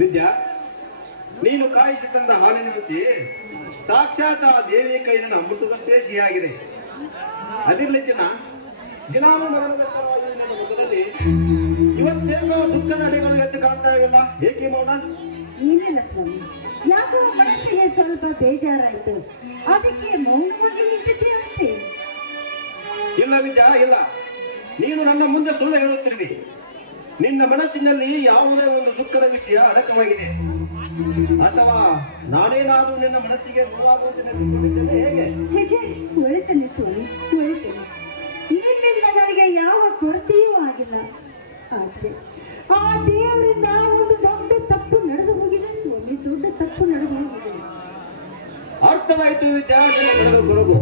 ವಿದ್ಯಾ, ನೀನು ಕಾಯಿಸಿ ತಂದ ಹಾಲಿನ ರುಚಿ ಸಾಕ್ಷಾತ್ ಆ ದೇವಿಯ ಕೈನ ಅಮೃತದಷ್ಟೇ ಸಿಹಿಯಾಗಿದೆ. ಅದಿರ್ಲಿ ಚಿನ್ನ, ದಿನಾನು ಮೊದಲಲ್ಲಿ ಇವತ್ತೇನೋ ದುಃಖದ ಅಡೆಗಳು ಎದ್ದು ಕಾಣ್ತಾ ಇವಿಲ್ಲ, ಏಕೆ ಮೌನ? ಏನಿಲ್ಲ ಸ್ವಾಮಿ, ಯಾಕೋ ಮನಸ್ಸಿಗೆ ಸ್ವಲ್ಪ ಬೇಜಾರಾಯ್ತು, ಅದಕ್ಕೆ ಮೌನವಾಗಿ ನಿಂತಿದ್ದೆ ಅಷ್ಟೇ. ಇಲ್ಲ ವಿದ್ಯಾ, ಇಲ್ಲ. ನೀನು ನನ್ನ ಮುಂದೆ ಸುಳ್ಳು ಹೇಳುತ್ತಿರುವಿ. ನಿನ್ನ ಮನಸ್ಸಿನಲ್ಲಿ ಯಾವುದೇ ಒಂದು ದುಃಖದ ವಿಷಯ ಅಡಕವಾಗಿದೆ, ಅಥವಾ ನಾನೇನಾದ್ರೂ ನಿನ್ನ ಮನಸ್ಸಿಗೆ ನೋವಾಗುವಂತೆ ಹೇಗೆ? ಒಳಿತೇನೆ ಸ್ವಾಮಿ, ಒಳಿತೇನೆ. ನಿಮ್ಮಿಂದ ನನಗೆ ಯಾವ ಕೊರತೆಯೂ ಆಗಿಲ್ಲ. ಆದ್ರೆ ಆ ದೇವರಿಂದ ಒಂದು ದೊಡ್ಡ ತಪ್ಪು ನಡೆದು ಹೋಗಿದೆ ಸ್ವಾಮಿ, ದೊಡ್ಡ ತಪ್ಪು ನಡೆದು ಹೋಗಿದೆ. ಅರ್ಥವಾಯಿತು ವಿದ್ಯಾ, ಕೊರಗು.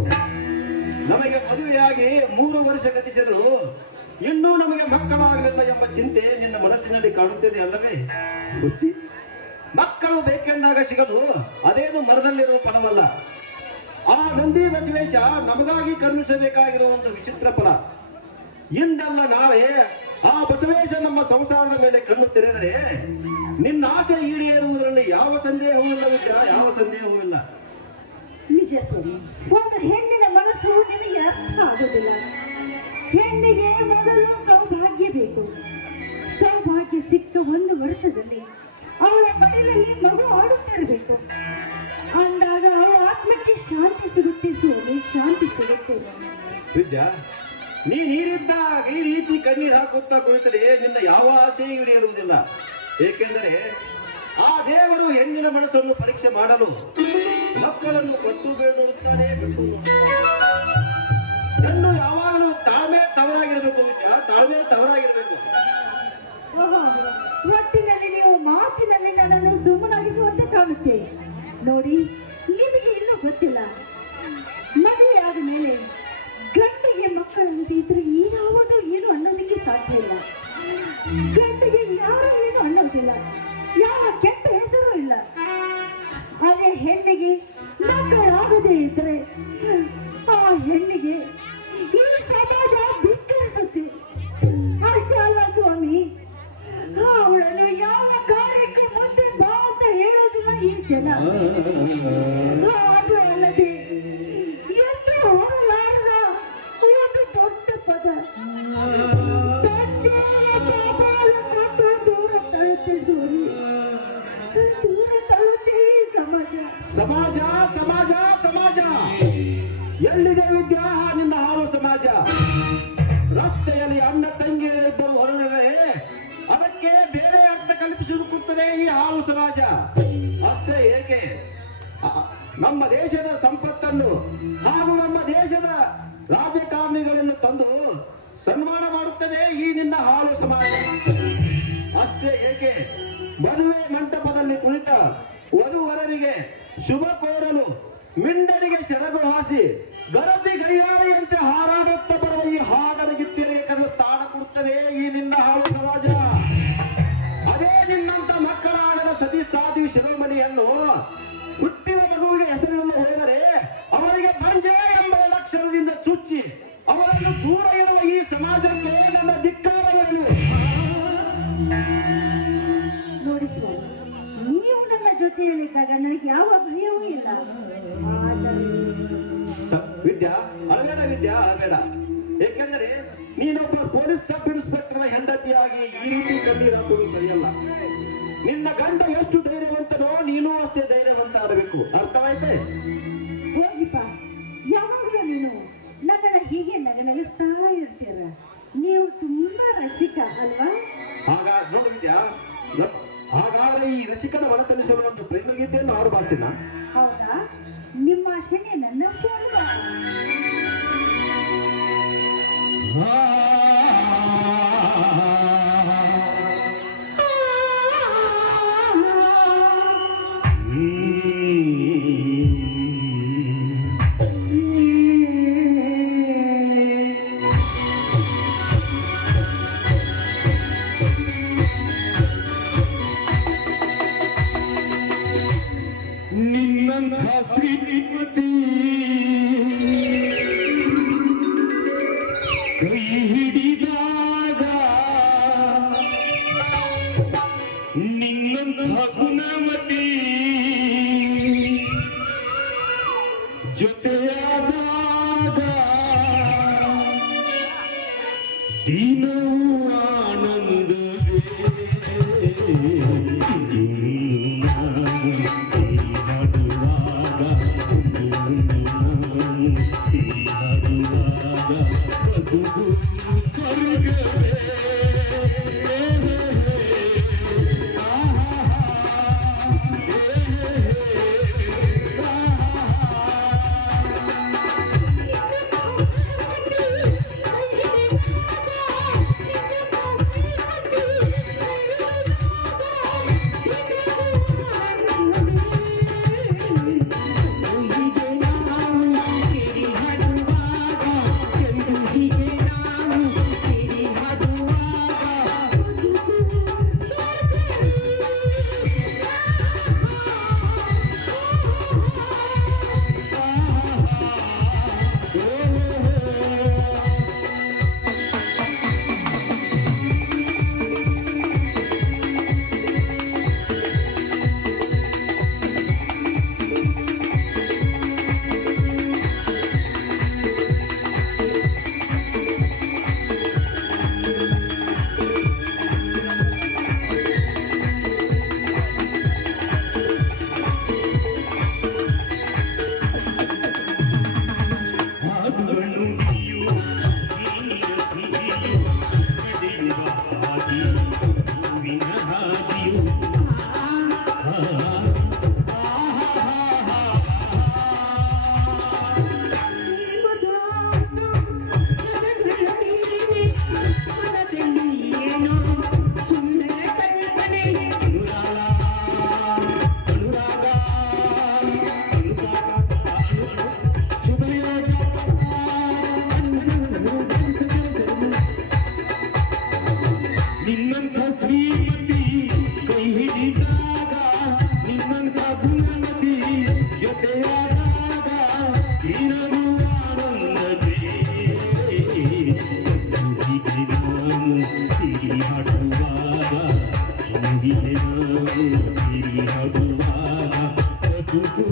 ನಮಗೆ ಮದುವೆಯಾಗಿ 3 ವರ್ಷ ಗತಿಸಿದ್ರು ಇನ್ನೂ ನಮಗೆ ಮಕ್ಕಳಾಗಲಿಲ್ಲ ಎಂಬ ಚಿಂತೆ ನಿನ್ನ ಮನಸ್ಸಿನಲ್ಲಿ ಕಾಣುತ್ತಿದೆ ಅಲ್ಲವೇ? ಬುಚ್ಚಿ, ಮಕ್ಕಳು ಬೇಕೆಂದಾಗ ಸಿಗಲು ಅದೇನು ಮರದಲ್ಲಿರುವ ಫಲವಲ್ಲ. ಆ ನಂದಿ ಬಸವೇಶ ನಮಗಾಗಿ ಕರುಣಿಸಬೇಕಾಗಿರುವ ಒಂದು ವಿಚಿತ್ರ ಫಲ. ಇಂದಲ್ಲ ನಾಳೆ ಆ ಬಸವೇಶ ನಮ್ಮ ಸಂಸಾರದ ಮೇಲೆ ಕಣ್ಣು ತೆರೆದರೆ ನಿನ್ನ ಆಸೆ ಈಡೇರುವುದರಲ್ಲಿ ಯಾವ ಸಂದೇಹವೂ ಇಲ್ಲ ವಿದ್ಯಾ, ಯಾವ ಸಂದೇಹವೂ ಇಲ್ಲ. ನಿಜ ಸ್ವಾಮಿ, ಒಂದು ಹೆಣ್ಣಿನ ಮನಸ್ಸು ನಿನಗೆ ಅರ್ಥ ಆಗುವುದಿಲ್ಲ. ಹೆಣ್ಣಿಗೆ ಮೊದಲು ಸೌಭಾಗ್ಯ ಬೇಕು. ಸೌಭಾಗ್ಯ ಸಿಕ್ಕ 1 ವರ್ಷದಲ್ಲಿ ಅವಳ ಮಡಿಲಲ್ಲಿ ಮಗು ಆಡುತ್ತಿರಬೇಕು. ಅಂದಾಗ ಅವಳ ಆತ್ಮಕ್ಕೆ ಶಾಂತಿ ಸಿಗುತ್ತೆ ಸ್ವಾಮಿ, ಶಾಂತಿ ಸಿಗುತ್ತೆ. ವಿದ್ಯಾ, ನೀ ನೀರಿದ್ದಾಗ ಈ ರೀತಿ ಕಣ್ಣೀರು ಹಾಕುತ್ತಾ ಕುಳಿತರೆ ನಿನ್ನ ಯಾವ ಆಸೆಯೂ ಈಡೇರುವುದಿಲ್ಲ. ಏಕೆಂದರೆ ಆ ದೇವರು ಹೆಣ್ಣಿನ ಮನಸ್ಸನ್ನು ಪರೀಕ್ಷೆ ಮಾಡಲು ಮಕ್ಕಳನ್ನು ಕೊಟ್ಟು ಬೇಡುತ್ತಾನೆ. ಹೆಣ್ಣು ಯಾವಾಗಲೂ ತಾಳ್ಮೆ ತವರಾಗಿರಬೇಕು ವಿದ್ಯಾ, ತಾಳ್ಮೆ ತವರಾಗಿರಬೇಕು. ಒಟ್ಟಿನಲ್ಲಿ ನೀವು ಮಾತಿನಲ್ಲಿ ನನ್ನನ್ನು ಸುಮ್ಮನಾಗಿಸುವಂತೆ ಕಾಣುತ್ತೆ. ನೋಡಿ, ನಿಮಗೆ ಇನ್ನೂ ಗೊತ್ತಿಲ್ಲ, ಮದುವೆ ಆದ ಮೇಲೆ ಗಂಡಿಗೆ ಮಕ್ಕಳಂತೆ ಇದ್ರೆ ಏನಾವುದು ಏನು ಅನ್ನೋದಕ್ಕೆ ಸಾಧ್ಯ ಇಲ್ಲ. ಗಂಡಿಗೆ ಯಾರು ಏನು ಅನ್ನೋದಿಲ್ಲ, ಯಾವ ಕೆಟ್ಟ ಹೆಸರು ಇಲ್ಲ. ಅದೇ ಹೆಣ್ಣಿಗೆ ಮಕ್ಕಳಾಗದೇ ಇದ್ರೆ ಆ ಹೆಣ್ಣಿಗೆ ಈ ಸಮಾಜ ಧಿಕ್ಕರಿಸುತ್ತೆ. ಅಷ್ಟೇ ಅಲ್ಲ ಸ್ವಾಮಿ, ಅವಳನ್ನು ಯಾವ ಕಾರ್ಯಕ್ಕೆ ಮುಂದೆ ಬಾ ಅಂತ ಹೇಳೋದಿಲ್ಲ ಈ ಜನ. ಅದು ಅಲ್ಲದೆ ಎಂದು ಹೊರಲಾರದ ಒಂದು ದೊಡ್ಡ ಪದ ದೂರ ತಳುತ್ತೆ ಸ್ವಾಮಿ, ದೂರ ತಳುತ್ತೆ ಈ ಸಮಾಜ. ಸಮಾಜ ಸಮಾಜ ಸಮಾಜ ಎಲ್ಲಿದೆ ವಿದ್ಯಾ ನಿನ್ನ ಹಾಳು ಸಮಾಜ? ರಸ್ತೆಯಲ್ಲಿ ಅಣ್ಣ ತಂಗಿಯರಿಬ್ಬರು ಹೊರಡರೆ ಅದಕ್ಕೆ ಬೇರೆ ಅರ್ಥ ಕಲ್ಪಿಸಿರುತ್ತದೆ ಈ ಹಾಳು ಸಮಾಜ. ಅಷ್ಟೇ ಏಕೆ, ನಮ್ಮ ದೇಶದ ಸಂಪತ್ತನ್ನು ಹಾಗೂ ನಮ್ಮ ದೇಶದ ರಾಜಕಾರಣಿಗಳನ್ನು ತಂದು ಸನ್ಮಾನ ಮಾಡುತ್ತದೆ ಈ ನಿನ್ನ ಹಾಳು ಸಮಾಜ. ಅಷ್ಟೇ ಏಕೆ, ಮದುವೆ ಮಂಟಪದಲ್ಲಿ ಕುಳಿತ ವಧುವರರಿಗೆ ಶುಭ ಕೋರಲು ಮಿಂಡರಿಗೆ ಸೆರಗು ಹಾಸಿ ಗರತಿ ಗೈಯಾಳಿಯಂತೆ ಹಾರಾಡುತ್ತ ಬರುವ ಈ ಹಾಡರಗಿತ್ತಿಗೆ ಕರೆದು ತಾಣ ಕೊಡುತ್ತದೆ ಈ ನಿನ್ನ ಹಾಳು ಸಮಾಜ. ಅದೇ ನಿನ್ನಂತ ಮಕ್ಕಳಾಗದ ಸತಿ ಸಾಧಿ ಶಿರೋಮಣಿಯನ್ನು ಹುಟ್ಟಿದ ಮಗುವಿಗೆ ಹೆಸರನ್ನು ಹೊಡೆದರೆ ಅವರಿಗೆ ಬಂಜೆ ಎಂಬ ಅಕ್ಷರದಿಂದ ಚುಚ್ಚಿ ಅವರನ್ನು ದೂರ ಇರುವ ಈ ಸಮಾಜಕ್ಕೆ ನನ್ನ ಧಿಕ್ಕಾರಗಳು. ನೋಡಿ ಸ್ವಾಮಿ, ನೀವು ನನ್ನ ಜೊತೆಯಲ್ಲಿದ್ದಾಗ ನನಗೆ ಯಾವ ಭಯವೂ ಇಲ್ಲ. ವಿದ್ಯಾ, ಅಳಬೇಡ ವಿದ್ಯಾ, ಅಳಬೇಡ. ಏಕೆಂದರೆ ನೀನೊಬ್ಬ ಪೊಲೀಸ್ ಸಬ್ ಇನ್ಸ್ಪೆಕ್ಟರ್ ಹೆಂಡತಿಯಾಗಿ ಈ ರೀತಿ ಕಣ್ಣೀರು ಹಾಕುವುದು ಸರಿಯಲ್ಲ. ನಿನ್ನ ಗಂಡ ಎಷ್ಟು ಧೈರ್ಯವಂತನೋ ನೀನು ಅಷ್ಟೇ ಧೈರ್ಯವಂತ ಆಗಬೇಕು. ಅರ್ಥವಾಯ್ತೆ? ಹೋಗಿಪ್ಪ, ಯಾವಾಗಲೂ ನೀನು ನನ್ನನ್ನು ಹೀಗೆ ನಗನಗಿಸ್ತಾ ಇರ್ತೀರ. ನೀವು ತುಂಬಾ ರಸಿಕ ಅಲ್ವಾ? ನೋಡಿ ವಿದ್ಯಾ, ಹಾಗಾದ್ರೆ ಈ ರಸಿಕನ ಮನತನಿಸಲು ಒಂದು ಪ್ರೇಮ ಗೀತೆಯನ್ನು ಆರು ಬಾಚಿನ. ಹೌದಾ? ನಿಮ್ಮ ಆಶೆನೆ ನನ್ನ ಆಶೆ ಅಲ್ವಾ? ನಿನ್ನಂಥ ಶ್ರೀಮತಿ ಕೈ ಹಿಡಿ ಹೀಗೆ ನಾವು ಸಿರಿ ಹಗುವಾಗ ಬದುಕು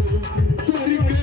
ಸ್ವರ್ಗವೇ.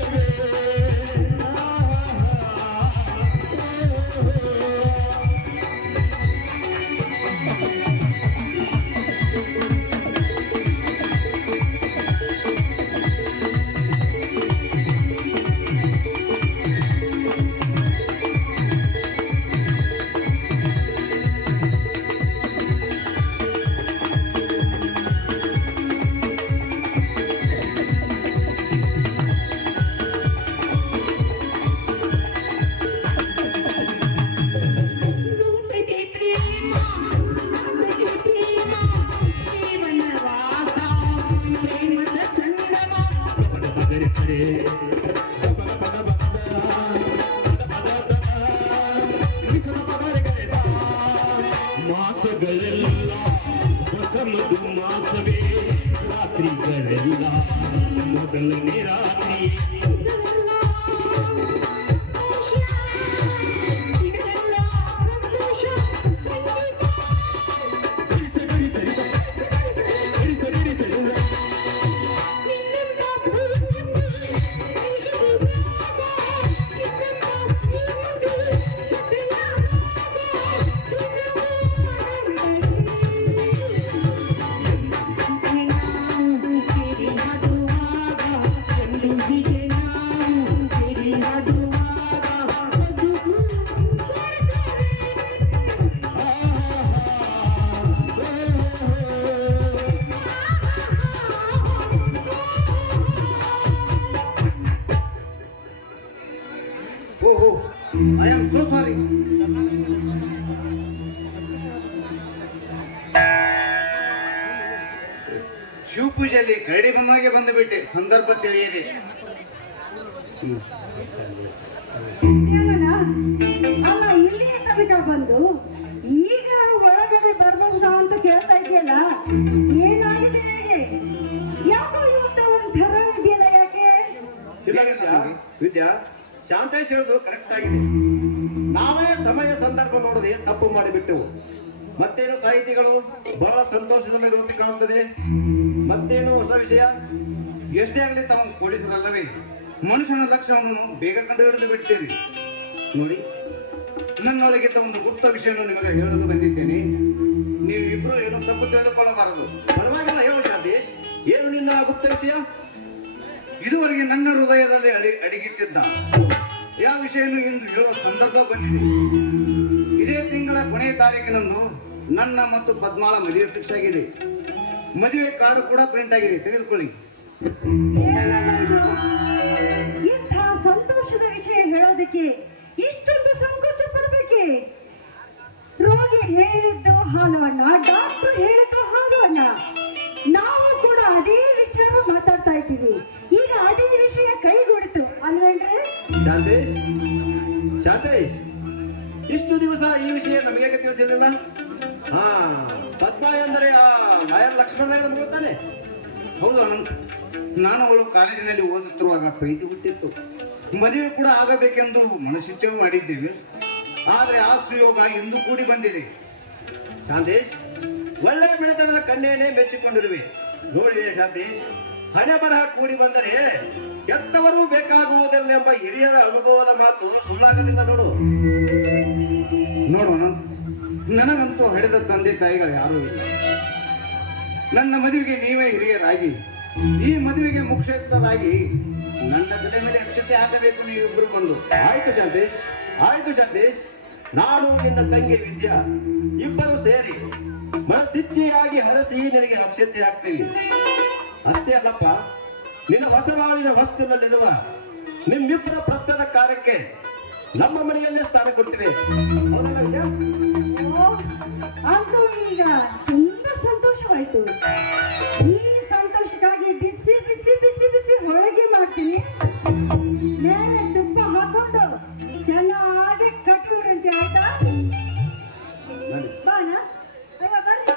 ಮಾಸಗಳೆಲ್ಲ ಹೊಸ ಮಧು ಮಾಸವೇ, ರಾತ್ರಿಗಳೆಲ್ಲ ಮೊದಲನೇ ರಾತ್ರಿ. ಓಹೋ, ಐ ಆಮ್ ಸೋ ಸಾರಿ. ಶಿವಪೂಜೆಯಲ್ಲಿ ಕರಡಿ ಬಂದಾಗೆ ಬಂದು ಬಿಟ್ಟೆ, ಸಂದರ್ಭ ತಿಳಿಯದೆ. ಏನಣ್ಣ? ಅಲ್ಲ, ಇಲ್ಲಿ ತನಕ ಬಂದು ಈಗ ಒಳಗಡೆ ಬರ್ಬಹುದಾ ಅಂತ ಕೇಳ್ತಾ ಇದೆಯಲ್ಲ, ಏನಾಗಿದೆ ನಿನಗೆ? ಯಾಕೋ ಇವತ್ತು ಒಂಥರ ಇದೆಯಲ್ಲ, ಯಾಕೆ? ಇಲ್ಲ ವಿದ್ಯಾ, ಶಾಂತೇಶ್ ಹೇಳುದು ಕರೆಕ್ಟ್ ಆಗಿದೆ. ನಾವೇ ಸಮಯ ಸಂದರ್ಭ ನೋಡದೆ ತಪ್ಪು ಮಾಡಿಬಿಟ್ಟೆವು. ಮತ್ತೇನು ಸಾಹಿತಿಗಳು ಬಹಳ ಸಂತೋಷದಲ್ಲಿ ಕಾಣುತ್ತದೆ. ಮತ್ತೇನು ಹೊಸ ವಿಷಯ? ಎಷ್ಟೇ ಆಗಲಿ ತಾವು ಪೊಲೀಸರಲ್ಲವೇ, ಮನುಷ್ಯನ ಲಕ್ಷ್ಯವನ್ನು ಬೇಗ ಕಂಡು ಹಿಡಿದು ಬಿಡ್ತೀರಿ. ನೋಡಿ, ನನ್ನೊಳಗಿದ್ದ ಒಂದು ಗುಪ್ತ ವಿಷಯವನ್ನು ನಿಮಗೆ ಹೇಳಲು ಬಂದಿದ್ದೇನೆ. ನೀವು ಇಬ್ರು ಏನೋ ತಪ್ಪು ತಿಳಿದುಕೊಳ್ಳಬಾರದು. ಪರವಾಗಿಲ್ಲ, ಹೇಳು ಶಾಂತೇಶ್, ಏನು ನಿನ್ನ ಗುಪ್ತ ವಿಷಯ? ಇದುವರೆಗೆ ನನ್ನ ಹೃದಯದಲ್ಲಿ ಅಡಿಗಿಟ್ಟಿದ್ದ ಯಾವ ವಿಷಯವನ್ನು ಎಂದು ಹೇಳುವ ಸಂದರ್ಭ ಬಂದಿದೆ. ಇದೇ ತಿಂಗಳ ಕೊನೆಯ ತಾರೀಕಿನಂದು ನನ್ನ ಮತ್ತು ಪದ್ಮಾಳ ಮದುವೆ ಫಿಕ್ಸ್ ಆಗಿದೆ. ಮದುವೆ ಕಾರ್ಡ್ ಕೂಡ ಪ್ರಿಂಟ್ ಆಗಿದೆ, ತೆಗೆದುಕೊಳ್ಳಿ. ಏನಣ್ಣ ಇದು? ಇಂಥ ಸಂತೋಷದ ವಿಷಯ ಹೇಳೋದಕ್ಕೆ ಇಷ್ಟೊಂದು ಸಂಕೋಚ ಪಡಬೇಕೆ? ರೋಗಿ ಹೇಳಿದ್ದು ಹಾಲು ಅಣ್ಣ, ಡಾಕ್ಟರ್ ಹೇಳಿದ್ದು ಹಾಲು ಅಣ್ಣ. ನಾವು ಕೂಡ ಅದೇ ವಿಚಾರ ಮಾತಾಡ್ತಾ ಇದ್ದೀವಿ. ಈಗ ಅದೇ ವಿಷಯ ಕೈಗೊಡಿತು ಅಲ್ವೇನ್ರಿ? ಶಾಂತೇಶ್, ಶಾಂತೇಶ್, ಇಷ್ಟು ದಿವಸ ಈ ವಿಷಯ ನಮಗೆ ತಿಳಿಸಿರಲಿಲ್ಲ. ಹಾ, ಪದ್ಮ ಎಂದರೆ ಆ ಲಾಯರ್ ಲಕ್ಷ್ಮಣ ಗೊತ್ತಾನೆ? ಹೌದು ಅನಂತ್, ನಾನು ಅವಳು ಕಾಲೇಜಿನಲ್ಲಿ ಓದುತ್ತಿರುವಾಗ ಪ್ರೀತಿ ಹುಟ್ಟಿತ್ತು. ಮದುವೆ ಕೂಡ ಆಗಬೇಕೆಂದು ಮನಸ್ಸಿಚ್ಛೆ ಮಾಡಿದ್ದೇವೆ. ಆದರೆ ಆ ಸುಯೋಗ ಎಂದು ಕೂಡಿ ಬಂದಿದೆ. ಶಾಂತೇಶ್, ಒಳ್ಳೆ ಬೆಳೆತನದ ಕನ್ಯೆಯನ್ನೇ ಮೆಚ್ಚಿಕೊಂಡಿರುವೆ. ನೋಡಿದೆ ಶಾಂತೇಶ್, ಹಣೆ ಬರಹ ಕೂಡಿ ಬಂದರೆ ಕೆತ್ತವರು ಬೇಕಾಗುವುದಿಲ್ಲ ಎಂಬ ಹಿರಿಯರ ಅನುಭವದ ಮಾತು ಸುಳ್ಳಾಗಲಿಲ್ಲ. ನೋಡು ನೋಡೋಣ, ನನಗಂತೂ ಹಡೆದ ತಂದೆ ತಾಯಿಗಳು ಯಾರೂ ಇಲ್ಲ. ನನ್ನ ಮದುವೆಗೆ ನೀವೇ ಹಿರಿಯರಾಗಿ, ಈ ಮದುವೆಗೆ ಮುಖ್ಯಸ್ಥರಾಗಿ ನನ್ನ ತಲೆ ಮೇಲೆ ಅಕ್ಷತೆ ಹಾಕಬೇಕು ನೀವಿಬ್ಬರು ಬಂದು. ಆಯ್ತು ಶಾಂತೇಶ್, ಆಯ್ತು ಶಾಂತೇಶ್, ನಾನು ನಿನ್ನ ತಂಗಿ ವಿದ್ಯಾ ಇಬ್ಬರು ಸೇರಿ ಮನಸ್ಸಿಚ್ಛೆಯಾಗಿ ಹರಸಿ ನಿನಗೆ ಅಕ್ಷತೆ ಹಾಕ್ತೀವಿ. ಅಷ್ಟೇ ಅಲ್ಲಪ್ಪ, ನಿನ್ನ ಹೊಸವಾಳಿನ ವಸ್ತುವಿನಲ್ಲಿರುವ ನಿಮ್ಮಿಬ್ಬರ ಪ್ರಸ್ತುತ ಕಾರ್ಯಕ್ಕೆ ನಮ್ಮ ಮನೆಯಲ್ಲೇ ಸ್ಥಾನ ಕೊಡ್ತೀವಿ. ಅಂತೂ ಈಗ ತುಂಬಾ ಸಂತೋಷವಾಯ್ತು. ಈ ಸಂತೋಷಕ್ಕಾಗಿ ಬಿಸಿ ಬಿಸಿ ಬಿಸಿ ಬಿಸಿ ಹೋಳಿಗೆ ಮಾಡ್ತೀನಿ. ಮೇಲೆ ತುಪ್ಪ ಹಾಕೊಂಡು ಚೆನ್ನಾಗಿ ಕಟ್ಟಿವ್ರಂತೆ, ಆಯ್ತಾ? ಬಾನ, ಅಯ್ಯೋ ಬನ್ನಿ.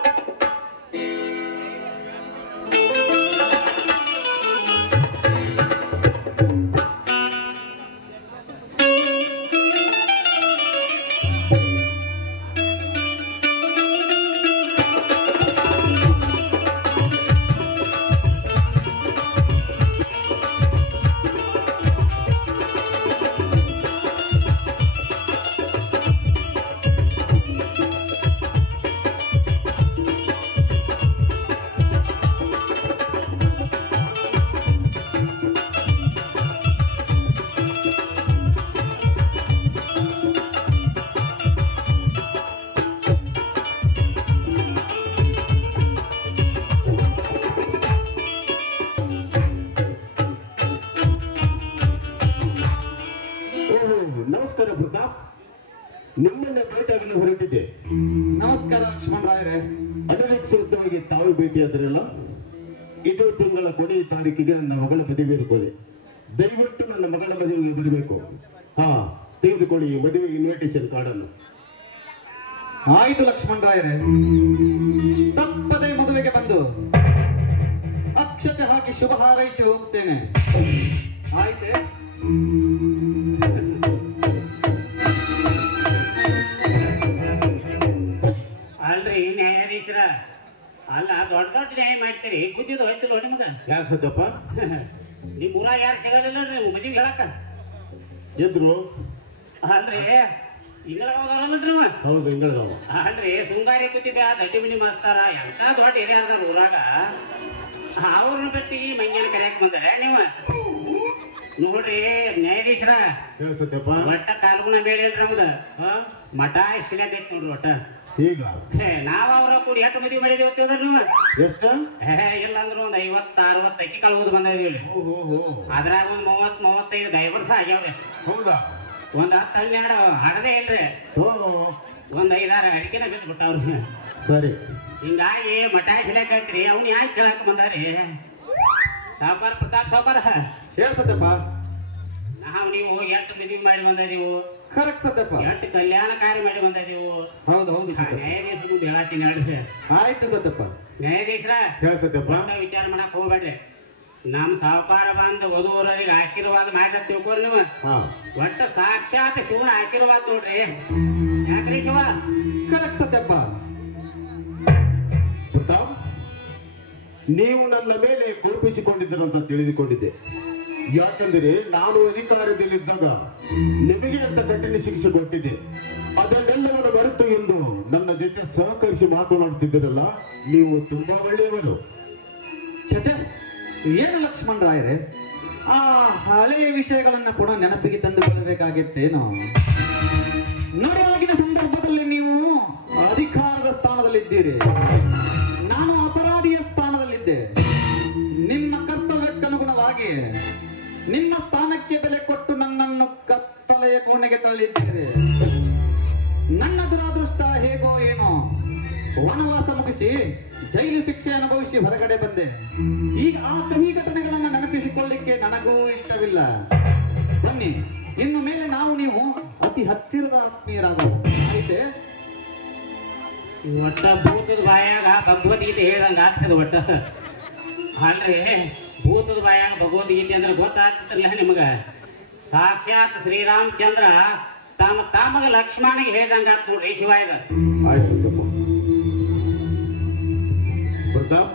ರಾಯರೇ. ಅನಿರೀಕ್ಷಿತವಾಗಿ ತಾವು ಭೇಟಿಯಾದ್ರಲ್ಲ, ಇದೇ ತಿಂಗಳ ಕೊನೆಯ ತಾರೀಕಿಗೆ ನನ್ನ ಮಗಳ ಮದುವೆ ಇರುತ್ತದೆ. ದಯವಿಟ್ಟು ನನ್ನ ಮಗಳ ಮದುವೆಗೆ ಬರಬೇಕು. ಹಾ, ತೆಗೆದುಕೊಳ್ಳಿ ಈ ಮದುವೆ ಇನ್ವಿಟೇಷನ್ ಕಾರ್ಡನ್ನು. ಆಯ್ತು ಲಕ್ಷ್ಮಣ ರಾಯರೇ, ತಪ್ಪದೆ ಮದುವೆಗೆ ಬಂದು ಅಕ್ಷತೆ ಹಾಕಿ ಶುಭ ಹಾರೈಸಿ ಹೋಗ್ತೇನೆ. ಆಯ್ತೆ. ಅಲ್ರಿ ನ್ಯಾಯಾಧೀಶರ, ಅಲ್ಲ ದೊಡ್ಡ ದೊಡ್ಡ ನ್ಯಾಯ ಮಾಡ್ತೀರಿ, ಬುದ್ಧಿದು ಹೋಯ್ತು ನೋಡಿ ನಿಮಗ. ಯಾಕೆ ಸತ್ತಪ್ಪ? ನಿಮ್ ಊರ ಯಾರು ಸಿಗೋದಿಲ್ಲ ನೀವು ಮದುವೆ ಹೇಳಕ್ಕ. ಎದ್ರು? ಅಲ್ರಿ ಇಂಗಳ ಹೋದವರಲ್ಲದ್ರಿ ಅವ. ಹೌದು, ಇಂಗಳಗಾವ. ಅಲ್ರಿ ಸುಂಗಾರಿ ಕೂತಿದ್ದೆ ಆ ದಡ್ಡಿ ಮನಿ ಮಾಸ್ತಾರ ಎಂತ ದೊಡ್ಡ ಹಿರಿಯರ್ದ ಊರಾಗ, ಅವ್ರನ್ನ ಬಿಟ್ಟು ಈ ಮಂಗ್ಯಾನ ಕರೆಯಕ್ ಬಂದರೆ ನೀವು ನೋಡ್ರಿ ನ್ಯಾಯಾಧೀಶರ. ಹೇಳು ಸತ್ಯಪ್ಪ. ಒಟ್ಟ ಕಾಲ್ಗುಣ ಬೇಡ ನಮ್ದ ಮಠ ಸಿಗತೈತಿ ನೋಡ್ರಿ ಒಟ್ಟ. ಈಗ ನಾವ್ ಅವ್ರ ಕೂಡಿ ಎಷ್ಟು ಮದುವೆ ಮಾಡಿದೀವಿ ಗೊತ್ತಿದ್ರ ನೀವು? ಎಷ್ಟು? ಇಲ್ಲ ಅಂದ್ರೆ ಒಂದ್ 50-60 ಅಕ್ಕಿ ಕಳ್ಬೋದು ಬಂದಿದೀವಿ. ಅದ್ರಾಗ ಒಂದ್ 30-35 ಡೈವರ್ಸ್ ಆಗ್ಯಾವ್ರಿ. ಹೌದಾ? ಒಂದ್ 10-12 ಹಡದೇ ಇಲ್ರಿ. ಒಂದ್ 5-6 ಅಡಿಕೆನ ಬಿಟ್ಟು ಬಿಟ್ಟವ್ರಿ. ಸರಿ. ಹಿಂಗಾಗಿ ಮಠ ಸಿಲಕೈತ್ರಿ. ಅವ್ನ ಯಾಕೆ ಕೇಳಕ್ ಬಂದಾರಿ? ಸಾವುಕಾರ ಪ್ರತಾಪ್ ಸಾವುಕಾರ, ಹೇಳ್ ಸತ್ಯಪ್ಪ. ನಾವ್ ನೀವು ಎಷ್ಟು ಮದುವೆ ಮಾಡಿ ಬಂದಿದೀವು, ಕರೆಕ್ಟ್ ಸತ್ಯಪ್ಪ. ಎಷ್ಟು ಕಲ್ಯಾಣ ಕಾರ್ಯ ಮಾಡಿ ಬಂದಿದೀವು. ಹೌದು ಹೌದು ಸತ್ಯಪ್ಪ. ನ್ಯಾಯಾಧೀಶ ಮುಂದೆ ಹೇಳತ್ತೀನಿ ಹೇಳ್ರಿ. ಆಯ್ತು ಸತ್ಯಪ್ಪ. ನ್ಯಾಯಾಧೀಶರ ಹೇಳು ಸತ್ಯಪ್ಪ. ವಿಚಾರ ಮಾಡಕ್ ಹೋಗ್ಬೇಡ್ರಿ. ನಮ್ ಸಾವುಕಾರ ಬಂದ ವಧುವರಿಗೆ ಆಶೀರ್ವಾದ ಮಾಡಿ ತಿಳ್ಕೊರಿ ನೀವು. ಹಾ, ಒಟ್ಟ ಸಾಕ್ಷಾತ್ ಶಿವನ ಆಶೀರ್ವಾದ ನೋಡ್ರಿ. ಯಾಕ್ರಿ ಶಿವ? ಕರೆಕ್ಟ್ ಸತ್ಯಪ್ಪ. ಪ್ರತಾಪ್, ನೀವು ನನ್ನ ಮೇಲೆ ಕೋಪಿಸಿಕೊಂಡಿದ್ದರು ಅಂತ ತಿಳಿದುಕೊಂಡಿದ್ದೆ. ಯಾಕಂದರೆ ನಾನು ಅಧಿಕಾರದಲ್ಲಿದ್ದಾಗ ನಿಮಗೆ ಅಂತ ಕಠಿಣ ಶಿಕ್ಷೆ ಕೊಟ್ಟಿದ್ದೆ. ಅದನ್ನೆಲ್ಲವನ್ನು ಮರೆತು ಎಂದು ನನ್ನ ಜೊತೆ ಸಹಕರಿಸಿ ಮಾತನಾಡುತ್ತಿದ್ದರಲ್ಲ, ನೀವು ತುಂಬಾ ಒಳ್ಳೆಯವರು. ಚಚ, ಏನು ಲಕ್ಷ್ಮಣ ರಾಯರೇ, ಆ ಹಳೆಯ ವಿಷಯಗಳನ್ನ ಕೂಡ ನೆನಪಿಗೆ ತಂದುಕೊಳ್ಳಬೇಕಾಗಿತ್ತೇನೋ? ನಡುವಾಗಿನ ಸಂದರ್ಭದಲ್ಲಿ ನೀವು ಅಧಿಕಾರದ ಸ್ಥಾನದಲ್ಲಿದ್ದೀರಿ, ನಾನು ಅಪರಾಧಿಯ ಸ್ಥಾನದಲ್ಲಿದ್ದೆ. ನಿಮ್ಮ ಕರ್ತವ್ಯಕ್ಕನುಗುಣವಾಗಿ ನಿಮ್ಮ ಸ್ಥಾನಕ್ಕೆ ಬೆಲೆ ಕೊಟ್ಟು ನನ್ನನ್ನು ಕತ್ತಲೆಯ ಕೋಣೆಗೆ ತಳ್ಳಿದ್ದೀರಿ. ನನ್ನ ದುರಾದೃಷ್ಟ ಹೇಗೋ ಏನೋ, ವನವಾಸ ಮುಗಿಸಿ ಜೈಲು ಶಿಕ್ಷೆ ಅನುಭವಿಸಿ ಹೊರಗಡೆ ಬಂದೆ. ಈಗ ಆ ಕಹಿ ಘಟನೆಗಳನ್ನು ನೆನಪಿಸಿಕೊಳ್ಳಿಕ್ಕೆ ನನಗೂ ಇಷ್ಟವಿಲ್ಲ. ಬನ್ನಿ, ಇನ್ನು ಮೇಲೆ ನಾವು ನೀವು ಅತಿ ಹತ್ತಿರದ ಆತ್ಮೀಯರಾಗೋಣ. ಆಯ್ತೆ? ಒಟ್ಟ ಭೂತದ ಬಾಯಾಗ ಭಗವದ್ಗೀತೆ ಹೇಳ್ದಂಗ ಆಗ್ತದ ಒಟ್ಟ. ಅಲ್ರಿ ಭೂತದ ಬಾಯಾಗ ಭಗವದ್ಗೀತೆ ಅಂದ್ರೆ ಗೊತ್ತಾಗ್ತಿಲ್ಲ ನಿಮಗ. ಸಾಕ್ಷಾತ್ ಶ್ರೀರಾಮಚಂದ್ರ ತಮಗ ಲಕ್ಷ್ಮಣಗೆ ಹೇಳ್ದಂಗ ಆತ್ ನೋಡ್ರಿ ಶಿವಾಯದ. ಆಯ್ತು ಸತ್ಯಪ್ಪ. ಪ್ರತಾಪ್,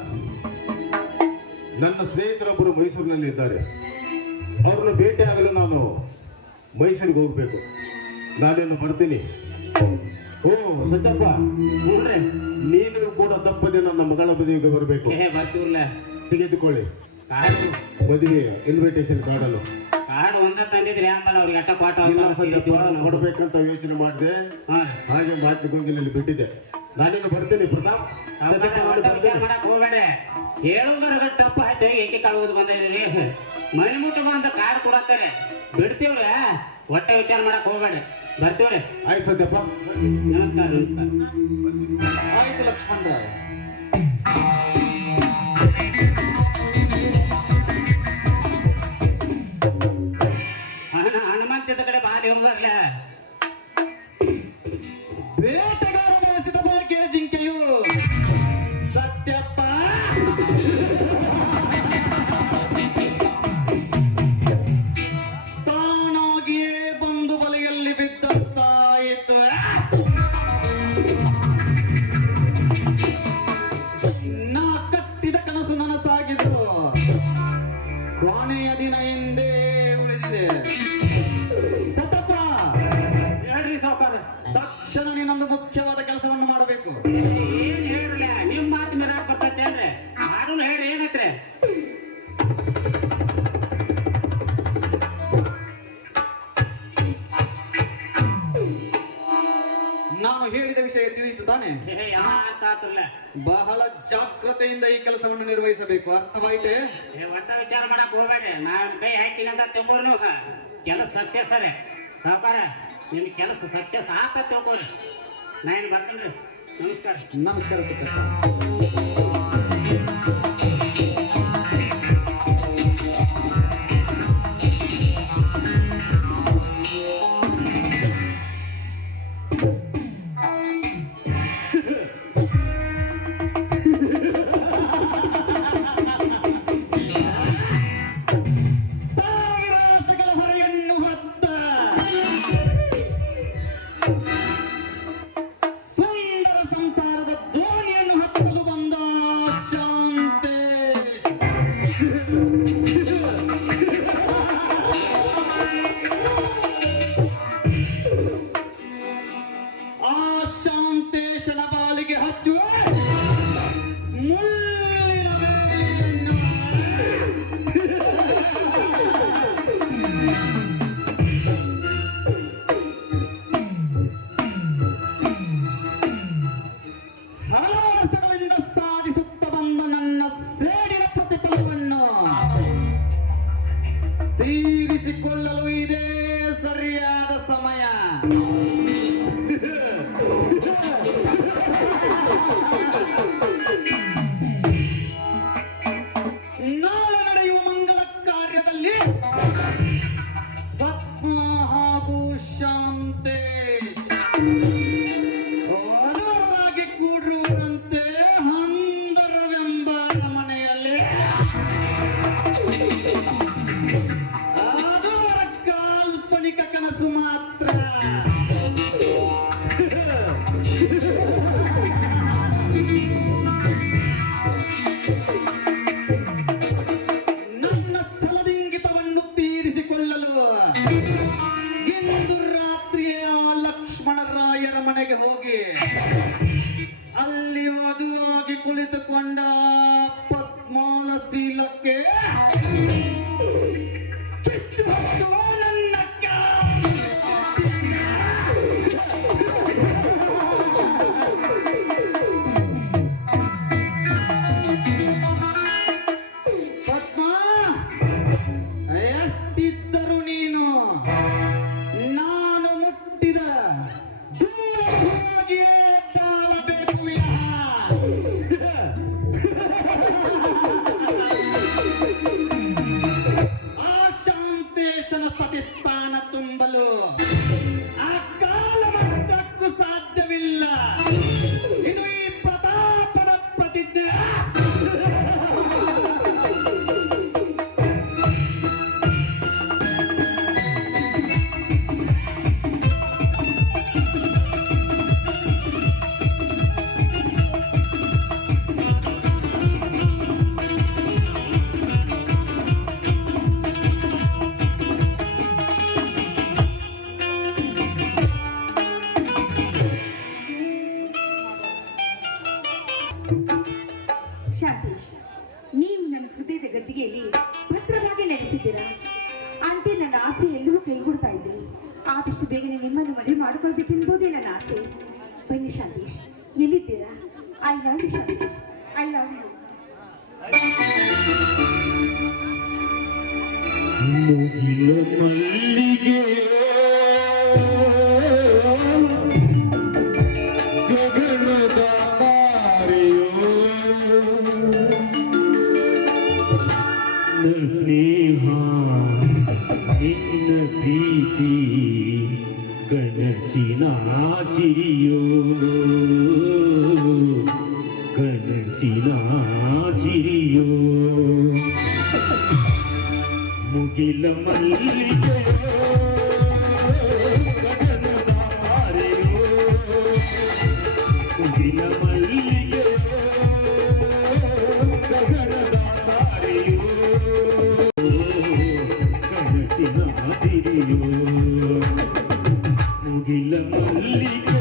ನನ್ನ ಸ್ನೇಹಿತರೊಬ್ಬರು ಮೈಸೂರಿನಲ್ಲಿ ಇದ್ದಾರೆ. ಅವ್ರನ್ನ ಭೇಟಿಯಾಗಲು ನಾನು ಮೈಸೂರಿಗೆ ಹೋಗ್ಬೇಕು. ನಾನೇನು ಬರ್ತೀನಿ. ಓ ಸತ್ಯಪ್ಪ, ನೋಡ್ರಿ ನೀನು ಕೂಡ ತಪ್ಪದೆ ನನ್ನ ಮಗಳ ಮದುವೆಗೆ ಬರಬೇಕು. ಬರ್ತೀವ್ರಲ್ಲ. ತೆಗೆದುಕೊಳ್ಳಿ ಕಾಡು ಮದುವೆ ಇನ್ವಿಟೇಷನ್ ಕಾರ್ಡನ್ನು. ಕಾಡು ಒಂದ ತಂದಿದ್ರಿ ಆಮೇಲೆ ಅವ್ರಿಗೆ ಅಟ್ಟ ಕೊಟ್ಟ ಇಲ್ಲ ಸತ್ಯಪ್ಪ, ಕೊಡ್ಬೇಕಂತ ಯೋಚನೆ ಮಾಡಿದೆ, ಹಾಗೆ ಮಾತು ಗೊಂಗಿಲಲ್ಲಿ ಬಿಟ್ಟಿದ್ದೆ. ನಾನೇನು ಬರ್ತೀನಿ ಪ್ರತಾಪ್. ಮಾಡಕ್ ಹೋಗ್ಬೇಡ್ರಿ. ಹೇಳುವುದ್ರ ತಪ್ಪ ಆಯ್ತು. ಏಕೆ ಕಾಳುವುದು ಬಂದಿದ್ರಿ, ಮನೆ ಮುಟ್ಟ ಬಂದ ಕಾರ್ ಕೊಡತ್ತಾರೆ ಬಿಡ್ತೀವ್ರ. ಒಟ್ಟೆ ವಿಚಾರ ಮಾಡಕ್ ಹೋಗ್ಬೇಡ್ರಿ. ಬರ್ತೀವ್ರಿ. ಆಯ್ತು ಸತ್ಯಪ್ಪ. ನಮಸ್ಕಾರ ನಮಸ್ಕಾರ. ಆಯ್ತು ಲಕ್ಷ್ಮಣ ರಾಯ. ಹನುಮಂತಿದ್ದ ಕಡೆ ಬಾಲಿ ಹೋಗ್ಬರ್ಲ. ಬೇಟೆಗಾರ ಬೆಳೆಸಿದ ಬಯಕೆ ಜಿಂಕೆಯು ಸತ್ಯಪ್ಪ. ತಾನಾಗಿಯೇ ಬಂದು ಬಲೆಯಲ್ಲಿ ಬಿದ್ದಂತಾಯಿತು. ನಾ ಕಟ್ಟಿದ ಕನಸು ನನಸಾಗಿದ್ದು ಕೊನೆಯ ದಿನ ಹಿಂದೆ ಉಳಿದಿದೆ. ಸತಪ, ಹೇಳ್ರಿ ಸಾವುಕಾರ. ತಕ್ಷಣ ನೀನೊಂದು ಮುಖ್ಯವಾದ ಕೆಲಸವನ್ನು ಮಾಡಬೇಕು. ಏನ್ ಹೇಳ್ರಲ್ಲ, ನಿಮ್ ಮಾತು ಮೀರಾಕ್ ಬರ್ತೈತೆ ಅಂದ್ರೆ ಮಾಡಲು ಹೇಳಿ. ಏನೈತ್ರಿ? ನಾನು ಹೇಳಿದ ವಿಷಯ ತಿಳಿಯಿತು ತಾನೆ? ಬಹಳ ಜಾಗ್ರತೆಯಿಂದ ಈ ಕೆಲಸವನ್ನು ನಿರ್ವಹಿಸಬೇಕು. ಅರ್ಥವಾಯಿತೆ? ಒಟ್ಟ ವಿಚಾರ ಮಾಡಕ್ ಹೋಗ್ಬೇಡ್ರಿ. ನಾನ್ ಕೈ ಹಾಕಿಲ್ಲ ಅಂತ ತಿಳ್ಕೊರಿ. ಕೆಲಸ ಸಕ್ಸಸ್ ಸರಿ ಸಾವುಕಾರ. ನಿಮ್ ಕೆಲಸ ಸಕ್ಸಸ್ ಆತ ತಿಳ್ಕೊರಿ. ನಾ ಏನ್ ಬರ್ತೀನಿ. ನಮಸ್ಕಾರ. ನಮಸ್ಕಾರ ಸುಖ. ಸಾವಿರ ವರ್ಷಗಳ ಹೊರೆಯನ್ನು ಹೊತ್ತ ಸುಂದರ ಸಂಸಾರದ ದೋಣಿಯನ್ನು ಹತ್ತಲು ಬಂದ ಶಾಂತೇಶ್. ಆ ಶಾಂತೇಶನ ಬಾಲಿಗೆ ಹಚ್ಚುವ ಮುಳ್ಳಿನ ಬೇರನ್ನು ಹಲವು ವರ್ಷಗಳಿಂದ ಸಾಧಿಸುತ್ತ ಬಂದ ನನ್ನ ಸೇಡಿನ ಪ್ರತಿಫಲವನ್ನು ತೀರಿಸಿಕೊಳ್ಳಲು ಇದೇ ಸರಿಯಾದ ಸಮಯ. ನಾಳೆ ನಡೆಯುವ ಮಂಗಲ ಕಾರ್ಯದಲ್ಲಿ ಪದ್ಮ ಹಾಗೂ ಶಾಂತೇಶ್ ಅನುರವಾಗಿ ಕೂಡಿರುವಂತೆ ಹಂದರವೆಂಬ ಮನೆಯಲ್ಲಿ ಅದು ಅವರ ಕಾಲ್ಪನಿಕ ಕನಸು ಮಾತ್ರ. ನನ್ನ ಛಲದಿಂಗಿತವನ್ನು ತೀರಿಸಿಕೊಳ್ಳಲು ಇಂದು ರಾತ್ರಿಯೇ ಆ ಲಕ್ಷ್ಮಣರಾಯರ ಮನೆಗೆ ಹೋಗಿ ಅಲ್ಲಿ ವಧುವಾಗಿ ಕುಳಿತುಕೊಂಡ ಪದ್ಮಾಲ ಶೀಲಕ್ಕೆ ಕಿಚ್ಚು ಹಚ್ಚುವ ನನ್ನ ಪದ್ಮ, ಎಷ್ಟಿದ್ದರು ನೀನು ನಾನು ಮುಟ್ಟಿದ ದೂರವಾಗಿಯೇ ಬಾಳಬೇಕು ವಿನಃ ಆ ಶಾಂತೇಶನ ಸತಿಸ್ಥಾನ ತುಂಬಲು ಆ ಕಾಲಮಟ್ಟಕ್ಕೂ ಸಾಧ್ಯವಿಲ್ಲ. ಇದು ಈ ಪ್ರತಾಪದ ಪ್ರತಿಜ್ಞೆ. ಶಾಂತೇಶ್, ನೀವು ನನ್ನ ಹೃದಯದ ಗದ್ದಿಗೆಯಲ್ಲಿ ಭದ್ರವಾಗಿ ನೆಲೆಸಿದ್ದೀರಾ. ಅಂತೆ ನನ್ನ ಆಸೆ ಎಲ್ಲವೂ ಕೈಗೂಡ್ತಾ ಇದ್ದೀರಿ. ಆದಷ್ಟು ಬೇಗನೆ ನಿಮ್ಮನ್ನು ಮದುವೆ ಮಾಡಿಕೊಳ್ಬೇಕೆಂಬುದೇ ನನ್ನ ಆಸೆ. ಬನ್ನಿ ಶಾಂತೇಶ್, ಎಲ್ಲಿದ್ದೀರಾ? I love you Shantesh, I love you. ಮುಗಿಲ ಮಲ್ಲಿಗೆ ಗಗನದ ತಾರೆಯೋ ನನ್ನ ಸ್ನೇಹ ನಿನ್ನ ಪ್ರೀತಿ ಕನಸಿನ ಸಿರಿಯೋ ಕನಸಿನ ಸಿರಿಯೋ ಮುಗಿಲ ಮಲ್ಲಿಗೆ ಗಗನದ ತಾರೆಯೋ ಮುಗಿಲ ಮಲ್ಲಿಗೆ ಗಗನದ ತಾರೆಯೋ ಕನಸಿನ ಸಿರಿಯೋ ಮುಗಿಲ ಮಲ್ಲಿಗೆ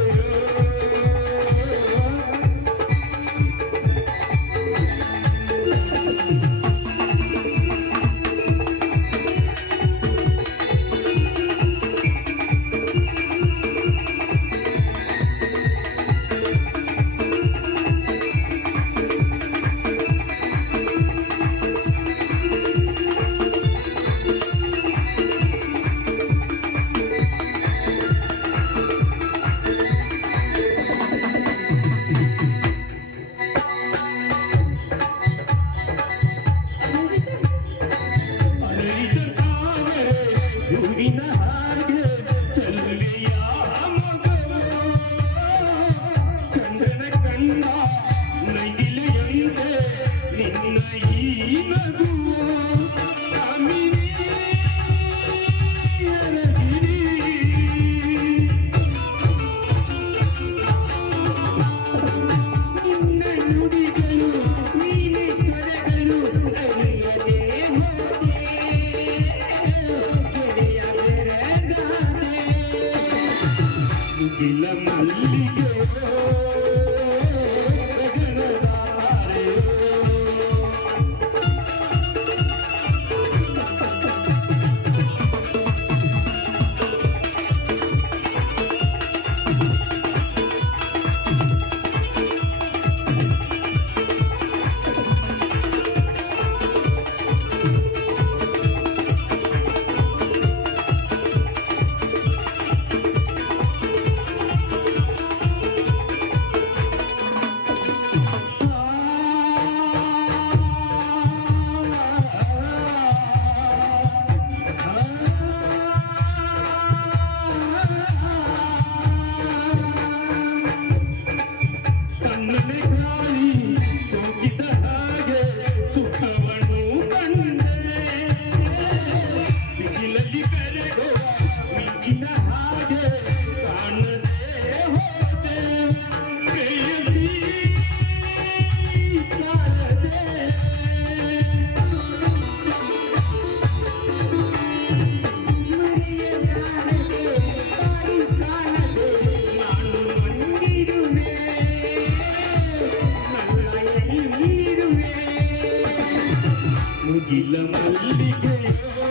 ಮುಗಿಲ ಮಲ್ಲಿಗೆಯೋ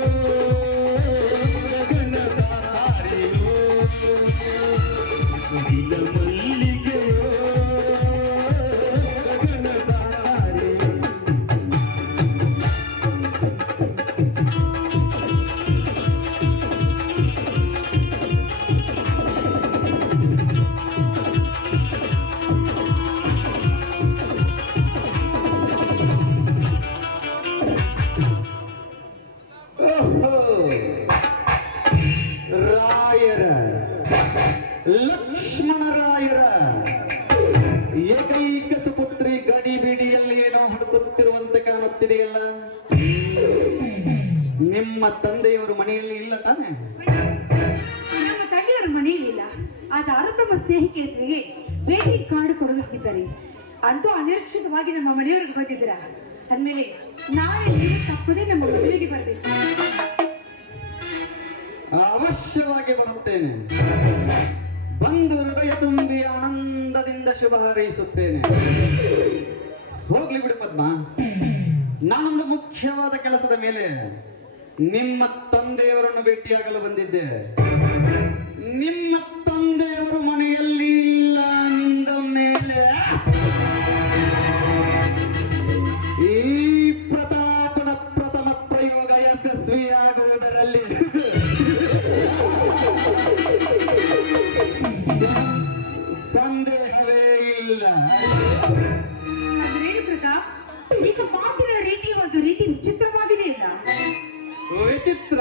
ಗಗನದ ತಾರೆಯೋ ಮುಗಿಲ ಮಲ್ಲಿಗೆಯೋ ಗಗನದ ತಾರೆಯೋ ಓಹೋ! ರಾಯರ ಲಕ್ಷ್ಮಣರಾಯರ ಏಕೈಕ ಸುಪುತ್ರಿ ಗಡಿ ಬಿಡಿಯಲ್ಲಿ ಏನೋ ಹುಡುಕುತ್ತಿರುವಂತೆ ಕಾಣುತ್ತಿದೆಯಲ್ಲ. ನಿಮ್ಮ ತಂದೆಯವರು ಮನೆಯಲ್ಲಿ ಇಲ್ಲ ತಾನೆ? ನಮ್ಮ ತಂದೆಯವರ ಮನೆಯಲ್ಲಿಲ್ಲ. ಆದರೂ ತಮ್ಮ ಸ್ನೇಹಿತೆಯರಿಗೆ ಭೇಟಿ ಕಾರ್ಡ್ ಕೊಡಲು ಹೋಗಿದ್ದಾರೆ. ಅಂತೂ ಅನಿರೀಕ್ಷಿತವಾಗಿ ನಮ್ಮ ಮನೆಯವರಿಗೆ ಬಂದಿದ್ದೀರಾ ಅಂದಮೇಲೆ ನಾಳೆ ನೀವು ತಪ್ಪದೇ ನಮ್ಮ ಮದುವೆಗೆ ಬರಬೇಕು. ಅವಶ್ಯವಾಗಿ ಬರುತ್ತೇನೆ. ಬಂದು ಹೃದಯ ತುಂಬಿ ಆನಂದದಿಂದ ಶುಭ ಹಾರೈಸುತ್ತೇನೆ. ಹೋಗ್ಲಿ ಬಿಡು ಪದ್ಮ, ನಾನೊಂದು ಮುಖ್ಯವಾದ ಕೆಲಸದ ಮೇಲೆ ನಿಮ್ಮ ತಂದೆಯವರನ್ನು ಭೇಟಿಯಾಗಲು ಬಂದಿದ್ದೆ. ನಿಮ್ಮ ತಂದೆಯವರು ಮನೆಯಲ್ಲಿ ಇಲ್ಲ ಅಂದ ಮೇಲೆ ಈ ಪ್ರತಾಪನ ಪ್ರಥಮ ಪ್ರಯೋಗ ಯಶಸ್ವಿಯಾಗುವುದರಲ್ಲಿ ಸಂದೇಹವೇ ಇಲ್ಲ. ಅದ್ರೇನು ಪ್ರತಾಪ್, ಈಗ ಮಾತಿನ ರೀತಿ ಒಂದು ರೀತಿ ವಿಚಿತ್ರವಾಗಿದೆ ಇಲ್ಲ? ವಿಚಿತ್ರ?